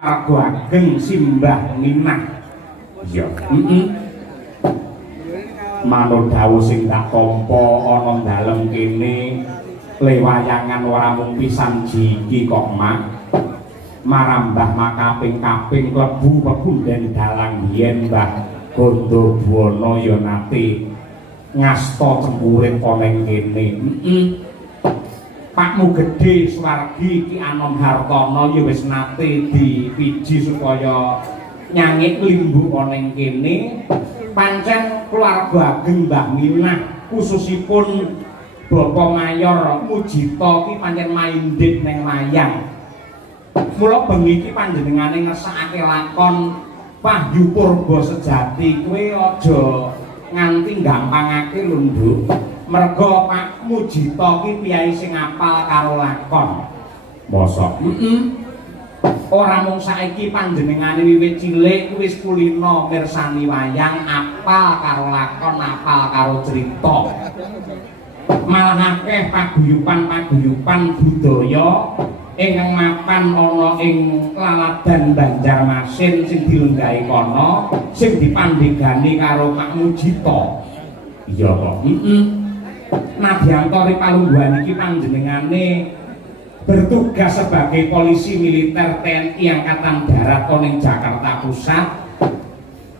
Aku ageng simbah minah. Iya. Manut dawuh sing tak tampa ana dalem kene lewayangan ora mung pisan jiki kok mak. Marambah makaping-kaping klebu pebunden dalang yen Mbah Gondobuwana ya nate ngasta cempurit ana ing kene. Pakmu gedhe swargi Ki Anom Hartono ya wis nate dipiji supaya nyangik limbu ana ing kene. Pancen keluarga ageng Mbah Minah khususipun Bapak Mayor Mujita ki pancen maindhik ning wayang. Mula bengi iki panjenengane ngersakake lakon Wahyu Purba Sejati kuwi aja nganti gampangake lho Nduk. Merga Pak Mujita ki piyai sing apal karo lakon. Mosok? Ora mung saiki panjenengane wiwit cilik wis kulina mirsani wayang, apal karo lakon, apal karo crita. Malah akeh paguyuban-paguyuban budaya ingkang mapan ana ing laladan Banjarmasin sing dilenggahi kono sing dipandhegani karo Pak Mujita. Iya kok. Nadyanto Ripalungguhan iki panjenengane bertugas sebagai polisi militer TNI Angkatan Darat ning Jakarta Pusat.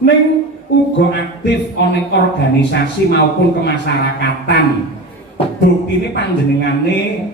Ning uga aktif ana organisasi maupun kemasyarakatan. Buktine panjenengane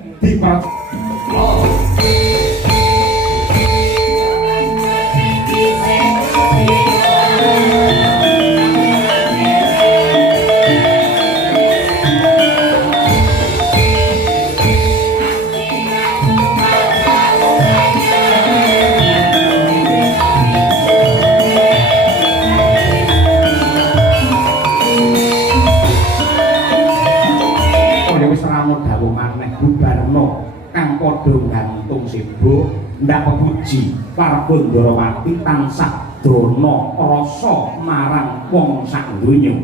Bubarno kang padha gantung sibuk ndak pepuji para Bandarawati tansah drana rasa marang wong sak donya.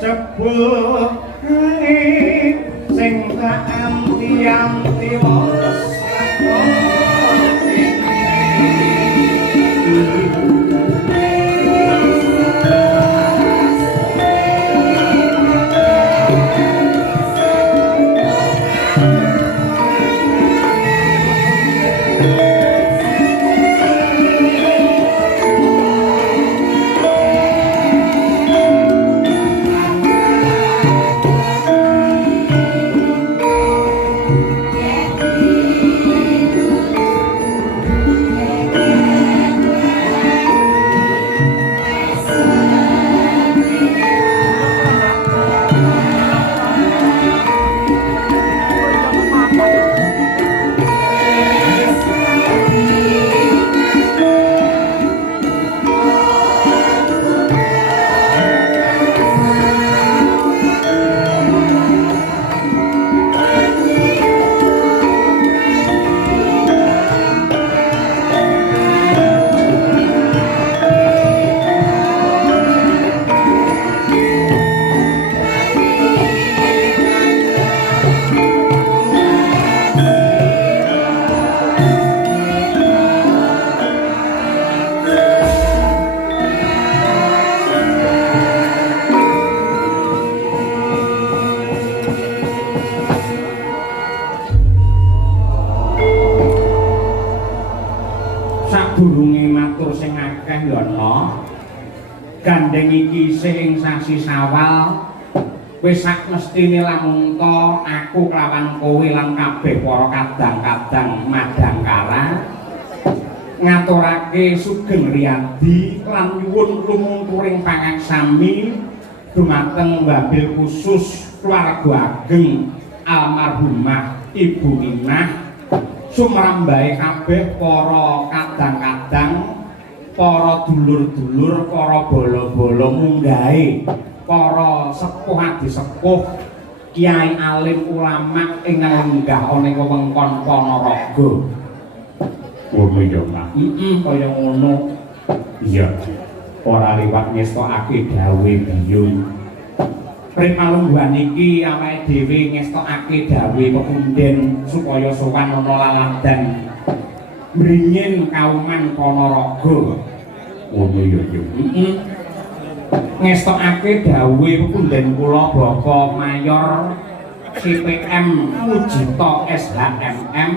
jebul sing tak anti-anti wos gandeng iki sing sasi Sawal wis sak mestine lamun to aku kelawan kowe lan kabeh para kadang-kadang madangkara ngaturake sugeng riyadi lan nyuwun lumungkuring pangaksami dumateng wabil khusus keluarga ageng almarhumah Ibu Inah sumrambahe kabeh para kadang-kadang para dulur-dulur, para bolo-bolo munggahe, para sepuh adi sepuh, kiai alim ulama ingkang lenggah ana ing wewengkon Ponorogo. Ngono ya, Pak. Kaya ngono. Iya. Ora liwat ngestokake dawuh biyung. Primalungguhan iki awake dhewe ngestokake dawuh pepunden supaya sowan ana laladan mringin kauman Ponorogo. Ngono ya ya. Ngestokake dawuh pepunden kula Bapak Mayor CPM Mujito SHMM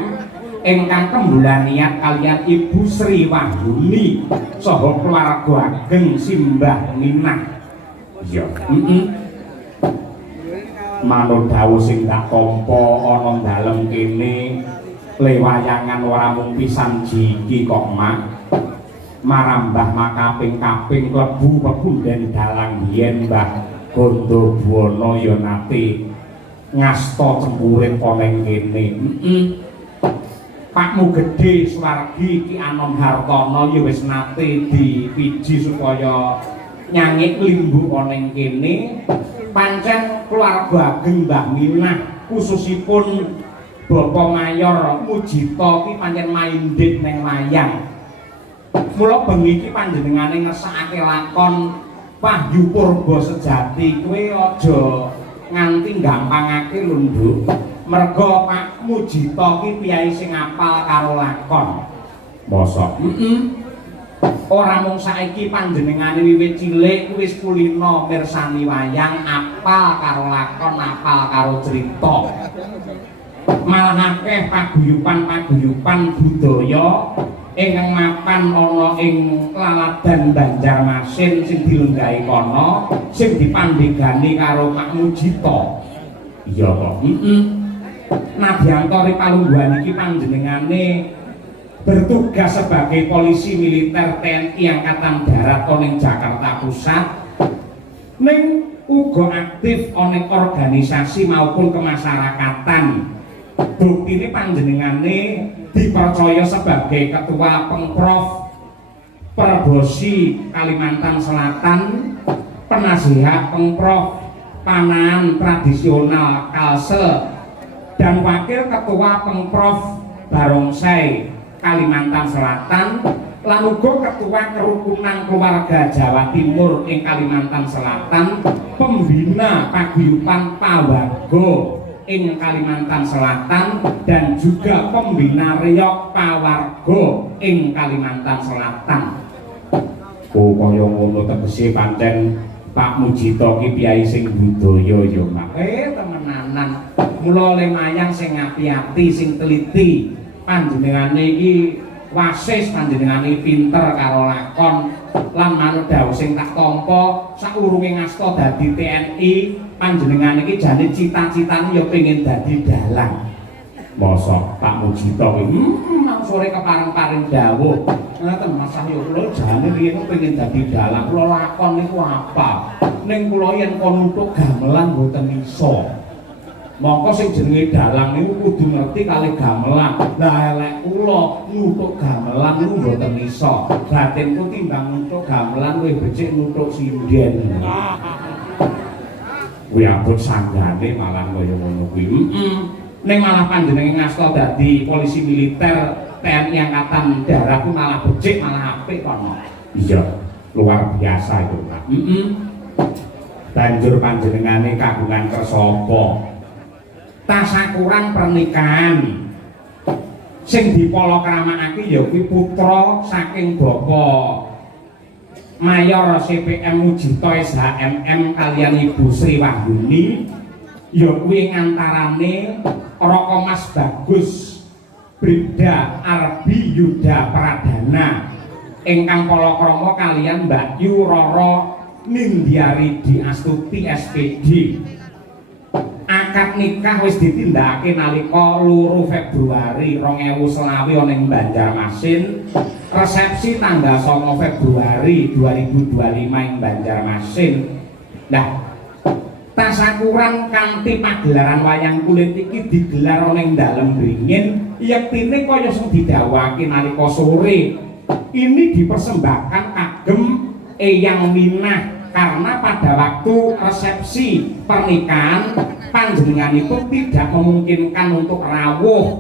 ingkang kembulan niat kalian Ibu Sri Wahyuni saha keluarga ageng Simbah Minah. Ya. Manut dawuh sing tak tampa ana dalem kene lewayangan ora mung pisan jiki kok mak marambah makaping-kaping klebu pepunden dalang yen Mbah Gondo Buwana ya nate ngasta cempurit ana ing kene. Pakmu gedhe swargi Ki Anom Hartono ya wis nate dipiji supaya nyangik limbu ana ing kene. Pancen keluarga ageng Mbah Minah khususipun Bapak Mayor Mujito ki pancen maindhik ning wayang. Mula bengi iki panjenengane ngersakake lakon Wahyu Purba Sejati kuwi aja nganti gampangake lho, Nduk. Merga Pak Mujito ki piyai sing apal karo lakon. Mosok? Ora mung saiki panjenengane wiwit cilik wis kulina mirsani wayang, apal karo lakon, apal karo crita. Malah akeh paguyuban-paguyuban budaya ingkang mapan ana ing laladan Banjarmasin sing dilenggahi kono sing dipandhegani karo Pak Mujito. Iya kok. Nadyanto Ripalungguhan iki panjenengane bertugas sebagai polisi militer TNI Angkatan Darat ning Jakarta Pusat ning uga aktif ning organisasi maupun kemasyarakatan. Buktine panjenengane dipercaya sebagai ketua Pengprov Perbosi Kalimantan Selatan, penasihat Pengprov Panahan Tradisional Kalsel dan wakil ketua Pengprov Barongsai Kalimantan Selatan lan uga ketua kerukunan keluarga Jawa Timur ing Kalimantan Selatan, pembina paguyuban pawarga ing Kalimantan Selatan, dan juga pembina reyok pawarga ing Kalimantan Selatan. Oh kaya ngono tegese pancen Pak Mujito ki piyai sing budaya ya Mak. Temenanan. Mula lemayang sing ati-ati, sing teliti. Panjenengane iki wasis, panjenengane pinter karo lakon lan manut dawuh sing tak tampa saurunge ngasta dadi TNI, panjenengane iki jane cita-citane ya pengen dadi dalang. Mosok Pak Mujito iki nang sore kepareng-paring dawuh. Ngoten Mas Sahyo kula jane riyen pengen dadi dalang, kula lakon niku apa? Ning kula yen kon nuthuk gamelan mboten iso. Mongko sing jenenge dalang niku kudu ngerti kalih gamelan. Lah elek kula nuthuk gamelan niku mboten iso. Batinku timbang nuthuk gamelan luwih becik nuthuk sinden. Kuwi abot sanggane malah kaya ngono kuwi. Ning malah panjenenge ngasta dadi polisi militer TNI Angkatan Darat ku malah becik, malah apik kono. Iya, luar biasa itu, Pak. Banjur panjenengane kagungan kersa apa? Tasakuran pernikahan sing dipalakramakake ya kuwi putra saking Bapak Mayor CPM Mujito SHMM kaliyan Ibu Sri Wahyuni, ya kuwi ngantarane Roko Mas Bagus Bribda Arbi Yuda Pradana ingkang palakrama kaliyan Mbak Yu Roro Nindyari Di Astuti SPD. Akad nikah wis ditindakake nalika 2 Februari 2020 ana ing Banjarmasin. Resepsi tanggal 9 Februari 2025 ing Banjarmasin. Nah, tasakuran kanthi pagelaran wayang kulit iki digelar ana ing dalem Beringin, yektine kaya sing didhawuhake nalika sore. Ini dipersembahkan kagem Eyang Minah karena pada waktu resepsi pernikahan panjenenganipun tidak memungkinkan untuk rawuh.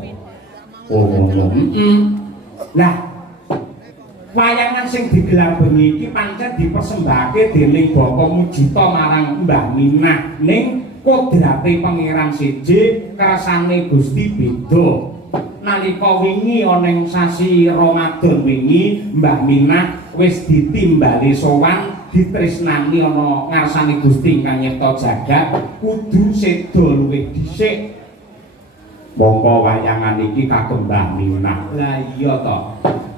Lah, wayangan sing digelar bengi iki pancen dipersembahake dening Bapak Mujito marang Mbah Minah ning kodrate Pangeran Siji kersane Gusti beda. Nalika wingi ana ing sasi Ramadan wingi Mbah Minah wis ditimbali sowan ditresnani ana ngarsane Gusti ingkang nyipta jagat kudu seda luwih dhisik. Mongko wayangan iki kagem Mbah Minah. Lah iya to.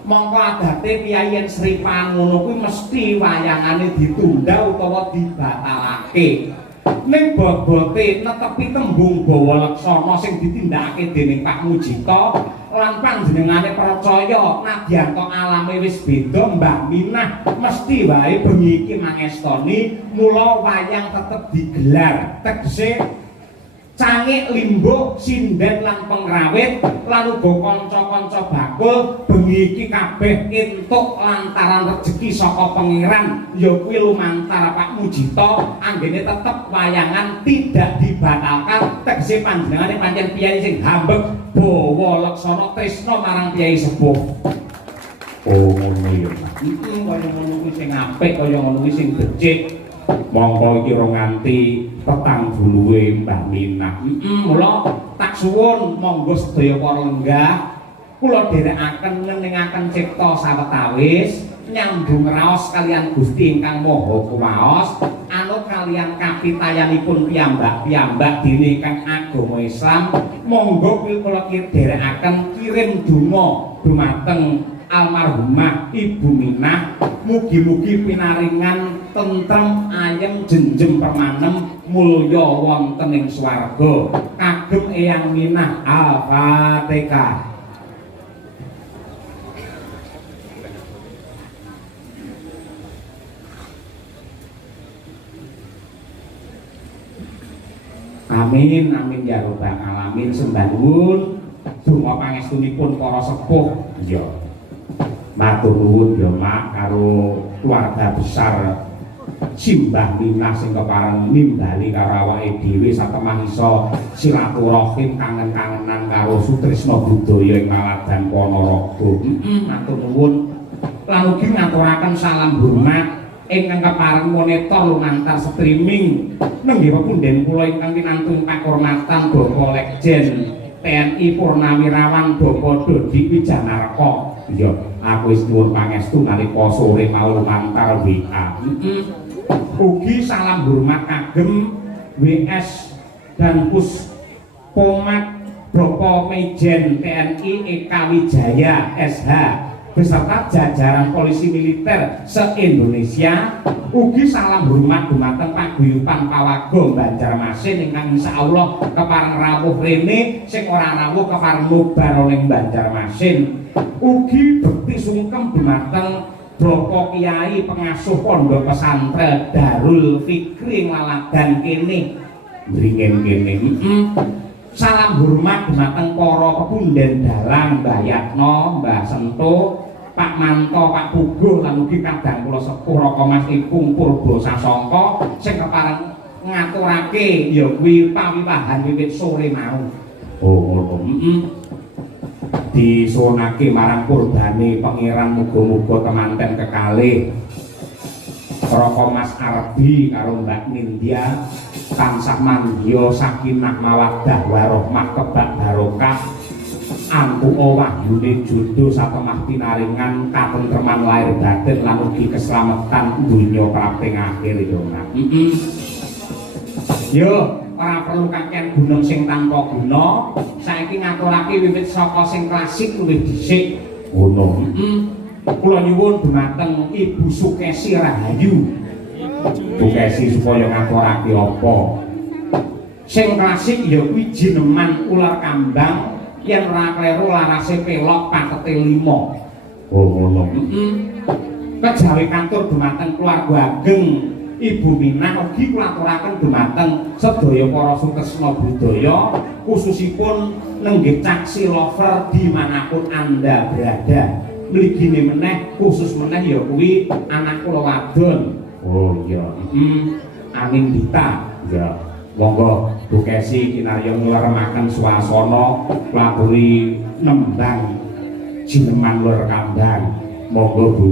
Mongko adate piyayen sripan ngono kuwi mesti wayangane ditunda utawa dibatalake. Ning bobote netepi tembung bawa leksana sing ditindakake dening Pak Mujito lan panjenengane percaya nadyan to alame wis beda, Mbah Minah mesti wae bengi iki mangestoni mula wayang tetep digelar. Tegese cangik limbuk sinden lan pengrawit lan uga kanca-kanca bakul bengi iki kabeh entuk lantaran rejeki saka pangeran ya kuwi lumantar Pak Mujito anggene tetep wayangan tidak dibatalkan. Tegese panjenengane pancen piyai sing hambek bawa leksana tresna marang piyai sepuh. Oh ngono ya. Kaya ngono kuwi sing apik, kaya ngono kuwi sing becik. Mongko iki ora nganti petang duluwe Mbah Minah. Mula tak suwun monggo sedaya para lenggah kula dherekaken ngeningaken cipta sawetawis nyambung raos kaliyan Gusti ingkang Maha Kuwaos anut kaliyan kapitayanipun piyambak-piyambak dene ingkang agama Islam. Monggo kula dherekaken kirim donga dumateng almarhumah Ibu Minah, mugi-mugi pinaringan tentrem ayem jenjem permanem mulya wonten ing swarga kagem Eyang Minah. Al-Fatihah. Amin amin ya rabbal alamin. Sembah nuwun donga pangestunipun para sepuh. Iya. Matur nuwun ya Mak karo keluarga besar Simbah Minah sing kepareng nimbali karo awake dhewe satemah iso silaturahim kangen-kangenan karo sutresna budaya ing Maladan Ponorogo. Matur nuwun lan ugi ngaturaken salam hormat ingkang kepareng monitor lumantar streaming nenggih pepunden kula ingkang kinantung pakurmatan Bapak Lekjen TNI Purnawirawan Bapak Dodi Wijanarko. Iya, aku wis nyuwun pangestu nalika sore mau lumantar WA. Ugi salam hormat kagem WS dan Puspomat Bapak Mejen TNI Eka Wijaya SH beserta jajaran polisi militer se-Indonesia. Ugi salam hormat dumateng paguyuban Pawago Banjarmasin ingkang insyaallah kepareng rawuh rene sing ora rawuh kepareng nubar ning Banjarmasin. Ugi bekti sungkem dumateng Bapak Kiai pengasuh pondok pesantren Darul Fikri Laladan kene Bringen kene. Salam hormat dumateng para pepunden dalang Mbah Yatno, Mbah Sento, Pak Manto, Pak Puguh lan ugi kadang kula sepuh Raka Mas Ipung Purba Sasongko sing kepareng ngaturake ya kuwi pawiwahan wiwit sore mau. Oh ngono. Disuwunake marang kurbane pangeran muga-muga temanten kekalih Raka Mas Ardi karo Mbak Nindya tansah mandya sakinah mawaddah warahmah kebak barokah antuka wahyune jodoh satemah pinaringan katentreman lahir batin lan ugi keslametan donya prapting akhir ya Nak. Yo ora perlu kakean gunung sing tanpa guna, saiki ngaturake wiwit saka sing klasik luwih dhisik ngono. Kula nyuwun dumateng Ibu Sukesi Rahayu. Sukesi supaya ngaturake apa? Sing klasik ya kuwi jineman ular kambang yen ora kleru larase pelok patete 5. Oh ngono. Kejawi kantur dumateng keluarga ageng Ibu Minah ugi kula aturaken dumateng sedaya para sukresna budaya khususipun nenggih caksi lover dimanapun Anda berada. Mligine meneh khusus meneh ya kuwi anak kula wadon. Oh iya. Anindita. Ya. Monggo Bu Kesi kinarya ngleremaken swasana nglakoni nembang jineman ular kambang. Monggo Bu.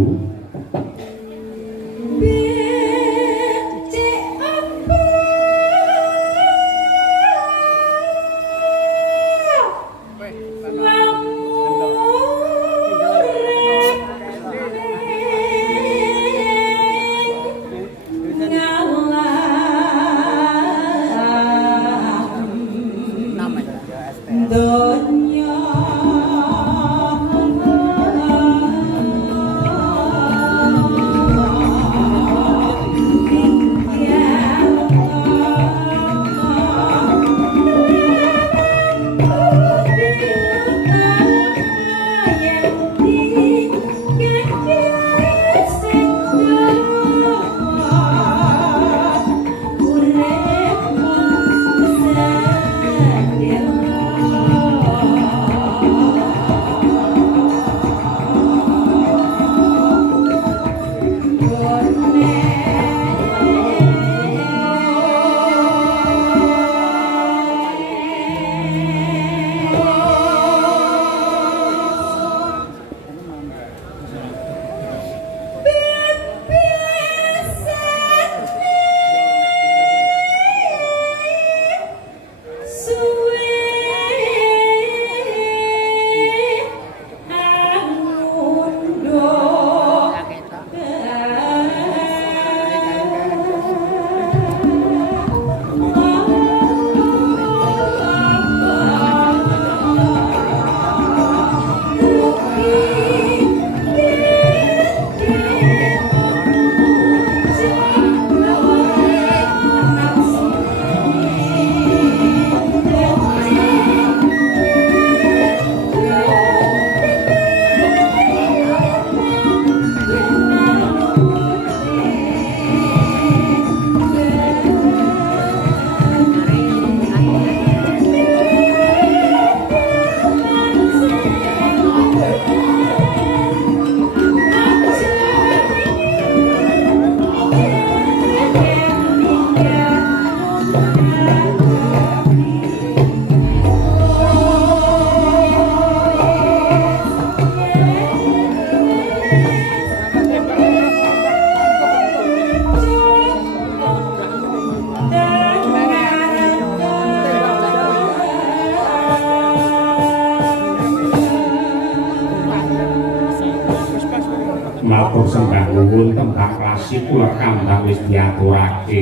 nuwun tembang klasik kula kandhang wis diaturake.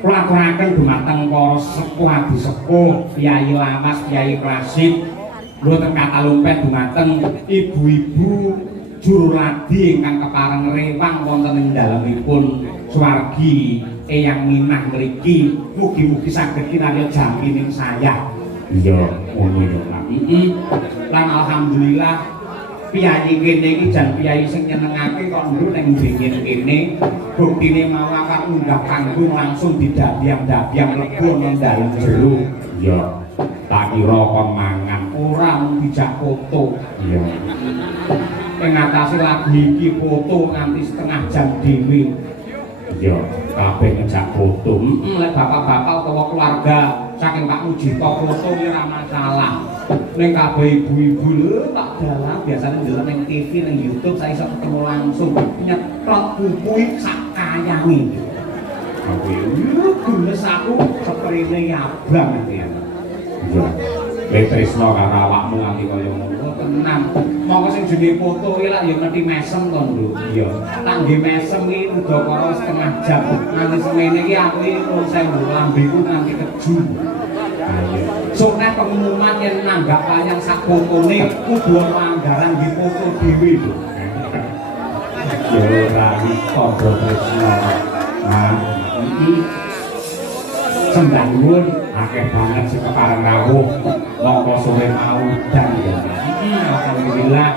Kula aturaken dumateng para sepuh adi sepuh, Kyai Lawas, Kyai klasik, mboten katalumpen dumateng ibu-ibu juru ladi ingkang kepareng rewang wonten ing dalemipun swargi Eyang Minah mriki. Mugi-mugi saged kinarya jamining saya. Iya, ngono ya, Pak. Lan alhamdulillah piyayi kene iki jan piyayi sing nyenengake kok nduk ning dingin kene. Buktine mau akak munggah panggung langsung didabiam-dabiam mlebu nang dalem jero. Iya. Tak kira kon mangan ora mung dijak foto. Iya. Ing atase lagu iki foto nganti setengah jam dhewe. Iya, kabeh ngejak foto. Lek bapak-bapak utawa keluarga saking Pak Mujito foto iki ora masalah. Ning kabeh ibu-ibu lho Pak Dalang biasane ndelok ning TV ning YouTube saya iso ketemu langsung nyetrot buku iki sak kayange. Aku gules aku seprene abang iki. Iya. Lek tresno karo awakmu nganti kaya ngono tenan. Monggo sing jenenge foto iki lak ya ngerti mesem to, Nduk. Iya. Tak nggih mesem iki udakara setengah jam. Nganti semene iki aku iki nuwun sewu lambeku nganti keju. Ayo. Soalnya pengumuman yang nanggap wayang sak fotone kudu ana anggaran di foto dhewe lho. Ya ora padha tresno. Nah, iki sendangipun akeh banget sing kepareng rawuh monggo sore mau dan ya. Alhamdulillah.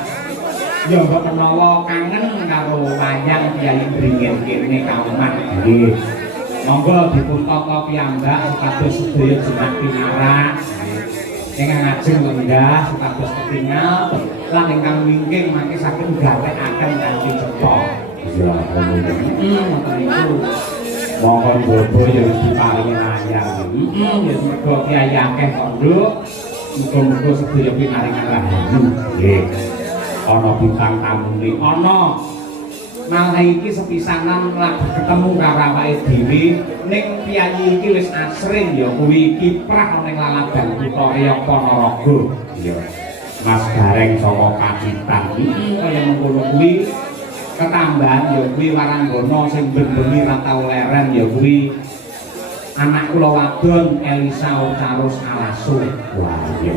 Ya mbok menawa kangen karo wayang Kyai Bringin kene kauman. Nggih. Monggo dipun tata piyambak supados sedaya jeneng pinarak. Ingkang ajeng lenggah supados ketingal lan ingkang wingking mangke saged gatekaken kanthi cepet. Ya, ngoten niku. Monggo bobo yang diparingi layang. Ya mergo Kyai akeh kok, Nduk. Muga-muga sedaya pinaringan rahayu. Nggih. Ana bintang tamune, ana. Malah iki sepisanan lagi ketemu karo awake dhewe ning piyayi iki wis asring ya kuwi kiprah ning laladan kutha Riya Ponorogo. Iya. Mas Gareng saka Pacitan. Kaya mengkono kuwi ketambahan ya kuwi Waranggana sing bengi ra tau leren ya kuwi anak kula wadon Elisa Ucarus Alaso. Wah, iya.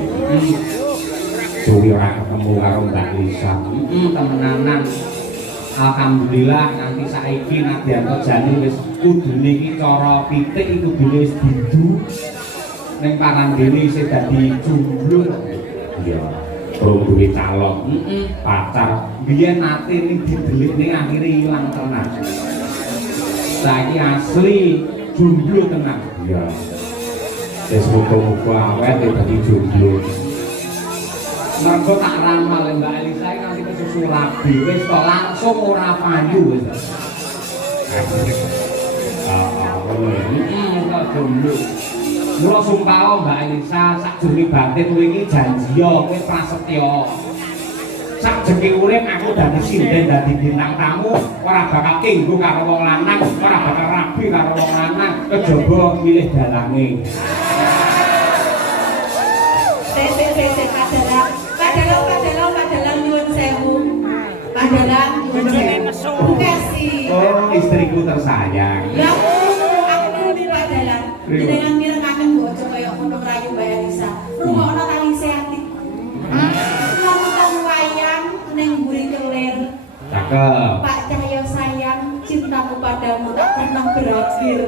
Suwi ora ketemu karo Mbak Elisa. Temenanan. Alhamdulillah nanti saiki Nadianto Jani wis kudune iki cara pitik iku kudune wis didu ning parandene isih dadi jomblo. Iya, durung duwe calon. Pacar biyen nate ning didelikne akhire ilang tenan. Saiki asli jomblo tenan. Iya. Wis muga-muga awet dadi jomblo. Mergo tak ramal Mbak Elisa nganti kesusu rabi wis kok langsung ora payu wis. Jomblo. Mula sumpah Mbak Elisa sakjroning batin kowe iki janji kowe prasetya. Sakjenge urip aku dadi sinden dadi bintang tamu ora bakal kenggo karo wong lanang, ora bakal rabi karo wong lanang, kejaba milih dalange. Oh, istriku tersayang. Ya, aku di padalan. Dengan mirekaken bojo kaya ngono rayu Mbak Elisa. Rungokno kali sehat. Nonton wayang ning mburi kelir. Cakep. Pak Cahyo sayang, cintaku padamu tak pernah berakhir.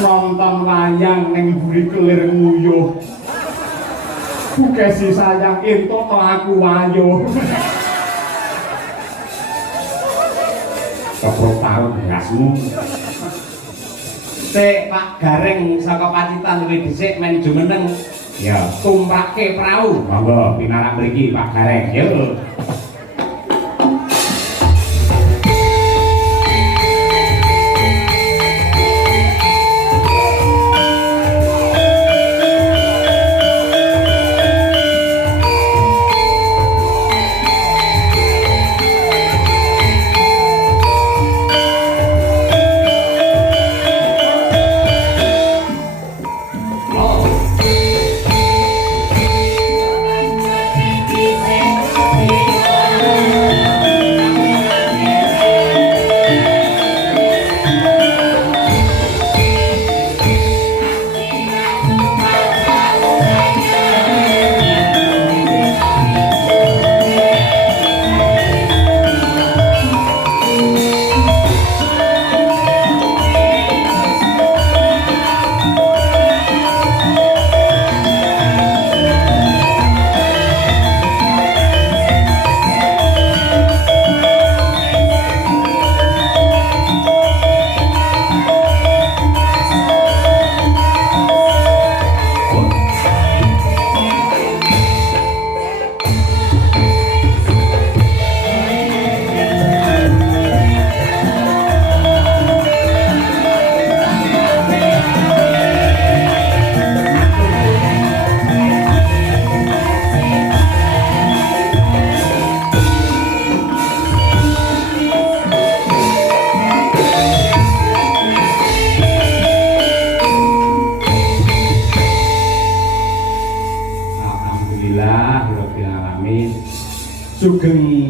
Nonton wayang ning mburi kelir nguyuh. Kesi sayang entuk to aku wayo. Keprok taun gasmu. Sik Pak Gareng saka Pacitan luwih dhisik men jumeneng. Ya, tumrake prau. Monggo pinarak mriki Pak Gareng. Yo.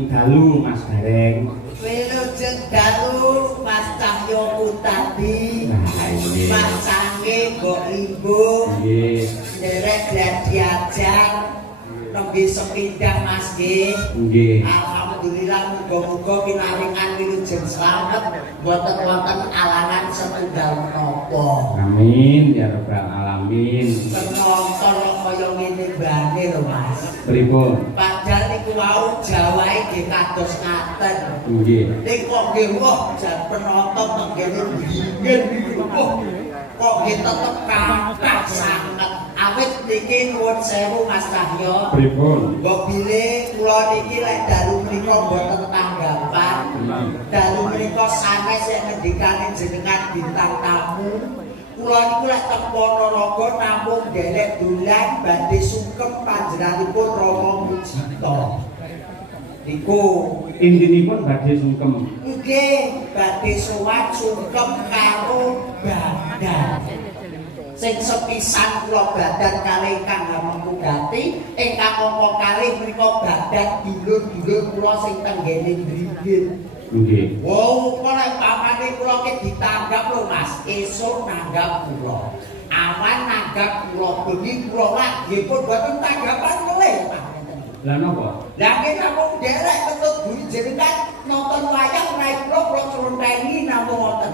dalu Mas Gareng. Wilujeng dalu Mas Cahyoku tadi. Mas Sange Mbok Limbo. Nggih. Derek gladiajar nembe sepindah Mas nggih. Nggih. Alhamdulillah muga-muga pinaringan wilujeng slamet boten wonten alangan setunggal menapa. Amin ya rabbal alamin. Penonton kaya ngene bane lho Mas. Pripun? Padahal niku wau Jawahe nggih kados ngaten. Nggih. Nek kok nggih wah jan penonton tenggene dingin niku kok nggih tetep kathah sanget. Awit niki nuwun sewu Mas Cahyo. Pripun? Mbok bilih kula niki lek dalu menika mboten tanggapan. Dalu menika sanes sing ngendikane jenengan bintang tamu. Kula niku lek teng Ponorogo namung nderek dolan badhe sungkem panjenenganipun Rama Mujito. Niku Intinipun badhe sungkem. nggih badhe sowan sungkem karo badan. Sing sepisan kula badan kalih Kang Hamengkugati, ingkang angka kalih menika badan dulur-dulur kula sing tenggene mriki. Nggih. Wow, kok nek pamane kula ki ditanggap lho Mas, esuk nanggap kula. Awan nanggap kula, bengi kula lagi pun boten tanggapan melih Pak. Lah napa? Lah ki namung derek ketut buri jenengan nonton wayang naik kula clonteni namung wonten.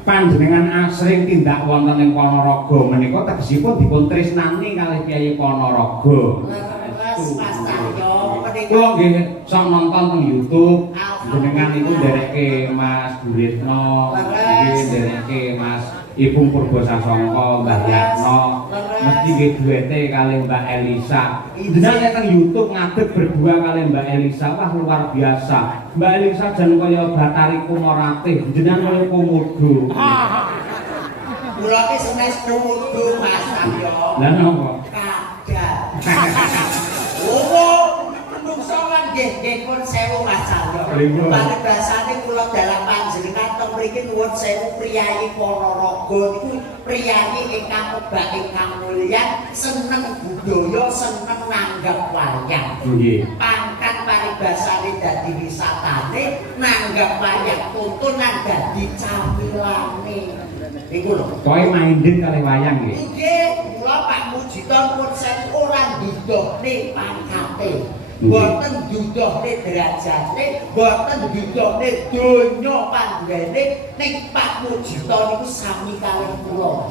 Panjenengan asring tindak wonten ing Ponorogo menika tegesipun dipun tresnani kalih Kyai Ponorogo. Leres Mas Cahyo menika Kula nggih sok nonton teng YouTube. Jenengan iku ndereke Mas Guritno, nggih ndereke Mas Ibu Purbasasongko, Mbah Yatno, mesti nggih duete kalih Mbak Elisa. Jenengan nek teng YouTube ngadeg berdua kalih Mbak Elisa, wah luar biasa. Mbak Elisa jan kaya Batari Kumoratih, jenengan kaya komodo. kula ki senes komodo Mas Cahyo. Lah napa? Kadal. Oh, menungso lan nggih pun sewu Mas Cahyo. Paribasane kula dalam panjenengan teng mriki nuwun sewu priyayi Ponorogo niku priyayi ingkang obak ingkang mulya, seneng budaya, seneng nanggap wayang. Nggih. Pangkat paribasane dadi wisatane, nanggap wayang tuntunan dadi camilane. Niku lho. Koe mainin kalih wayang nggih. Nggih, kula Pak Mujito pun sen ora ndudohne pangkate. Boten ndudohne derajate, boten ndudohne donya panggene ning Pak Mujito niku sami kalih kula.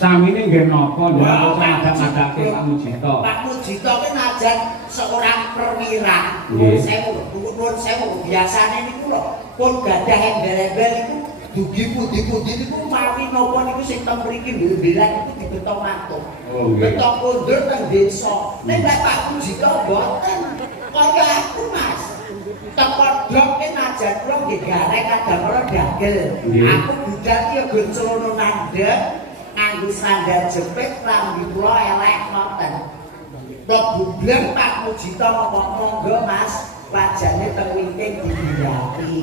Samine nggih napa njenengan madak-madake Pak Mujito. Pak Mujito ki najan seorang perwira. Nggih. Nuwun sewu biasane niku lho pun gadah embel-embel niku dugi putih-putih niku mawi napa niku sing teng mriki mbelan niku dibetok matuk. Oh nggih. Betok kondur teng desa. Nek Pak Mujito boten kaya aku Mas. Teko dok ki najan kula nggih gareng kadang ora dagel. Nggih. Aku budal ki ya nggo celono nandhek nganggo sandal jepit lambi kula elek ngoten. Kok bubleng Pak Mujito ngomong monggo Mas, wajane teng winting dihirati.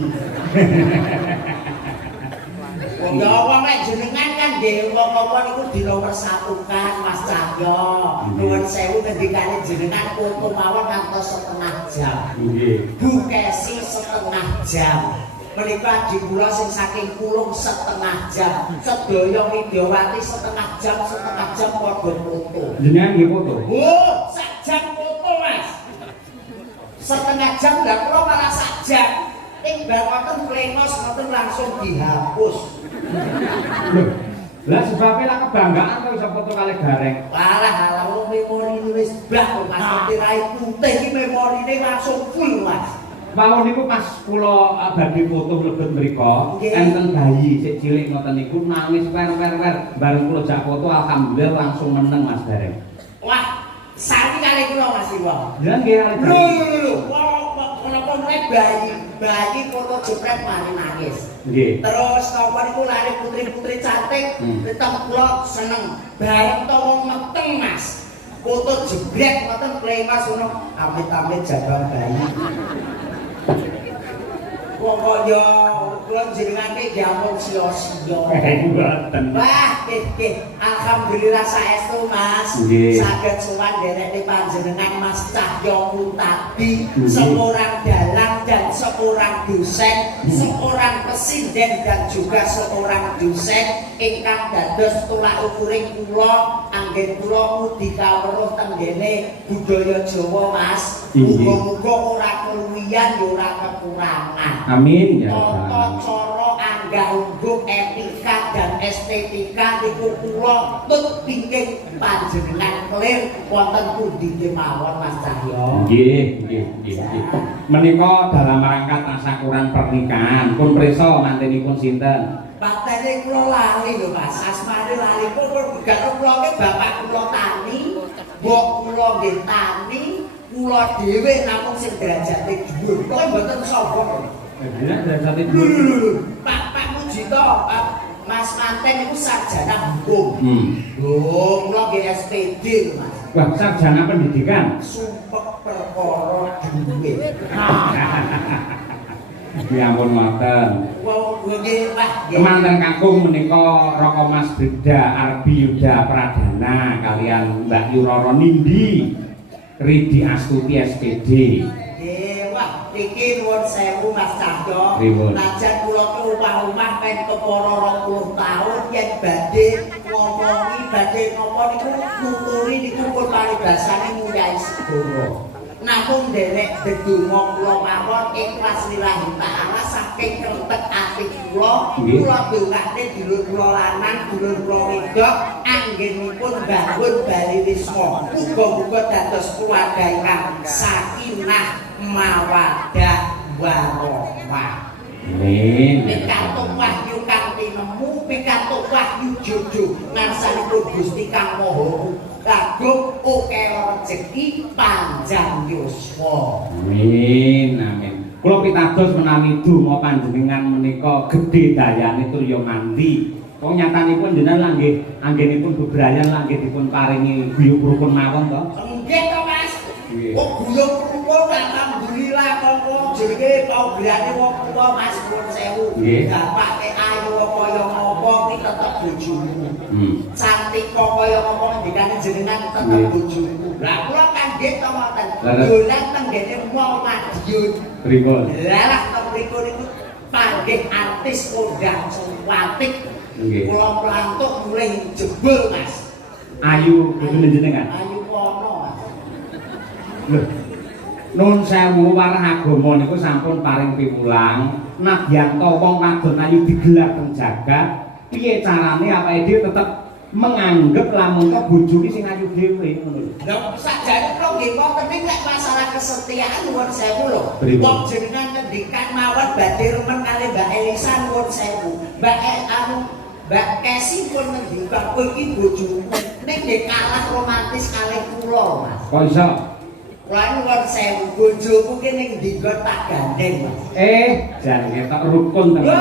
Wong ya wong nek jenengan kan nggih apa-apa niku dinomersatukan Mas Cahyo. Nuwun sewu ngendikane jenengan foto mawon ngantos setengah jam. Nggih. Bukesi setengah jam. Menika di kula sing saking kulung setengah jam. Sedaya Widyawati setengah jam padha foto. Jenengan nggih foto. Oh, sak jam foto Mas. Setengah jam lah kula malah sak jam. Ning bar wonten plengos ngoten langsung dihapus. Lho, lah sebabnya lah kebanggaan kok bisa foto kali gareng. Parah ala wong memori wis bah Mas tirai putih iki memorine langsung full Mas. Mawon niku pas kula badhe foto mlebet mriku, Nggih. enten bayi sik cilik ngoten niku nangis wer-wer bareng kula jak foto alhamdulillah langsung meneng Mas gareng. Wah, sami kali kula Mas Iwo. Jenengan nggih kali Lho gareng. lho lho, kenapa bayi foto jepret mari nangis. Nggih. Terus napa niku lari putri-putri cantik, templok seneng. Bareng to wong meteng Mas. Foto jebret ngoten plemas ngono, amit-amit jabang bayi. Wong kaya kula jenengan ki diampun sia-sia. Mboten. Wah, nggih. Alhamdulillah saestu Mas. Saged sowan derek panjenengan Mas Cahyo Mutabi, seorang dalang dan seorang dosen, seorang presiden dan juga seorang dosen ingkang dados tulak ukuring kula anggen kula mudi kawruh tenggene budaya Jawa Mas. Muga-muga ora keluwihan ya ora kekurangan. Amin ya. Tata cara anggah ungguh etika dan estetika niku kula tut pingking panjenengan clear wonten pundi kemawon Mas Cahyo. Nggih. Menika dalam rangka tasyakuran pernikahan pun prisa mantenipun sinten? Patene kula lali lho Mas, asmane lali kula gak kula ke bapak kula tani, mbok kula nggih tani, kula dhewe namung sing derajate dhuwur. Kok mboten sombong. Derajate Lho, Pak Mujito, Mas Manten itu sarjana hukum. Lho, kula nggih SPD lho Mas. Wah, sarjana pendidikan. Sumpek perkara dhuwit. Ya ampun ngoten. Wong nggih Pak. Kemanten kakung menika Raka Mas Brida Arbi Yuda Pradana kalian Mbak Yuroro Nindi Ridi Astuti SPD. Nggih, wah iki nuwun sewu Mas Cahyo. Pripun? Najan kula ke omah-omah pen kepara 20 taun yen badhe ngomongi badhe napa niku nuturi niku pun paribasane mulai segoro. Namun derek dedonga kula mawon ikhlas lillahi ta'ala saking kretek ati kula dongakne dulur kula lanang dulur kula wedok anggenipun bangun balinisma muga-muga dados keluarga ingkang sakinah mawaddah warahmah. Amin. Pikantuk wahyu kanthi nemu pikantuk wahyu jojo ngarsanipun Gusti Kang Maha Agung oke rezeki panjang yuswa. Amin. Kula pitados menawi donga panjenengan menika gedhe dayane turya nganti. Wong nyatanipun jenengan langgih anggenipun bebrayan langgih dipun paringi guyub rukun mawon to. Nggih to Mas. Wong guyub rukun alhamdulillah kok jenenge paugerane wong tuwa Mas nuwun sewu. Bapake ayu kaya ngapa ki tetep bojomu. Cantik kaya ngapa ndikane jenengan tetep bojomu. Lah kula kan nggih to ngoten. Dolan tenggene mall Madiun. Pripun? Lah teng mriku niku panggih artis kondang cantik. Kula plantuk mulai jebul Mas. Ayu boten jenengan. Ayu kono Mas. Lho. Nun sewu warah agama niku sampun paring piwulang. Nadyan to wong wadon ayu digelar teng jagat, piye carane awake dhewe tetep menganggep lamun to bojone sing ayu dhewe ngono lho. Lah sakjane kula nggih wonten ning nek masalah kesetiaan nuwun sewu lho. Wong jenengan ngendikan mawon badhe remen kali Mbak Elisa nuwun sewu. Mbak Kesi pun ngendikan kowe iki bojomu ning nggih kalah romantis kalih kula Mas. Kok iso? Kula nuwun sewu bojoku ki ning ndi tak gandeng Mas. Jan ketok rukun tenan.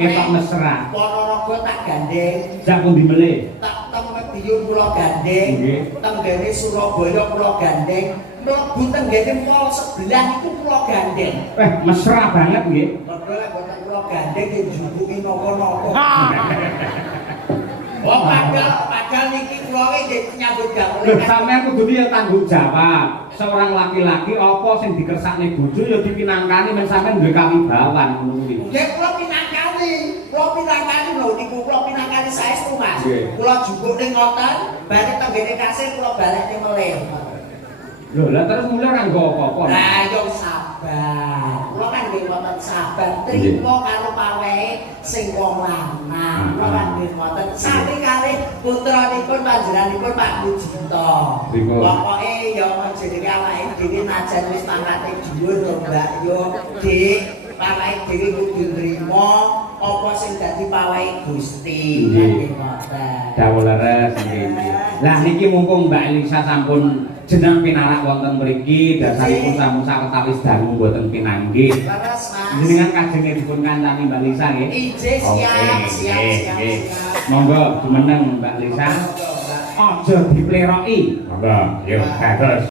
Ketok mesra. Ponorogo tak gandeng. Jak pundi melih? Tak teng Madiun kula gandeng. Tenggene Surabaya kula gandeng. Mlebu tenggene mall sebelah iku kula gandeng. Mesra banget nggih. Mergo lek boten kula gandeng ya njupuki napa-napa. Wah, padahal niki kula iki nyambut gawe. Lho, sampeyan kudu ya tanggung jawab. Seorang laki-laki apa sing dikersakne bojo ya dipinangkani men sampeyan duwe kawibawan ngono kuwi. Nggih kula pinangkani lho niku kula pinangkani saestu Mas. Kula jupuk ning ngoten, bari tenggene kasir kula balekne melih. Lho, lah terus mulai ora nggo apa-apa. Lah yo sabar. Kula kan nggih wonten sabar, trimo karo pawehe sing wong lanang. Kula kan nggih wonten sami kalih putranipun panjenenganipun Pak Mujito. Pokoke yo jenenge awake dhewe najan wis pangkate dhuwur to Mbak yo, Dik. Awake dhewe kudu nrimo apa sing dadi pawehe Gusti. Nggih ngoten. Dawuh leres nggih. Lah niki mumpung Mbak Elisa sampun jeneng pinarak wonten mriki dasaripun sampun sawetawis dangu mboten pinanggih. Leres Mas. Jenengan kajenge dipun kancani Mbak Lisa nggih. Ijih siap. Monggo jumeneng Mbak Lisa. Aja dipleroki. Monggo, yo kados.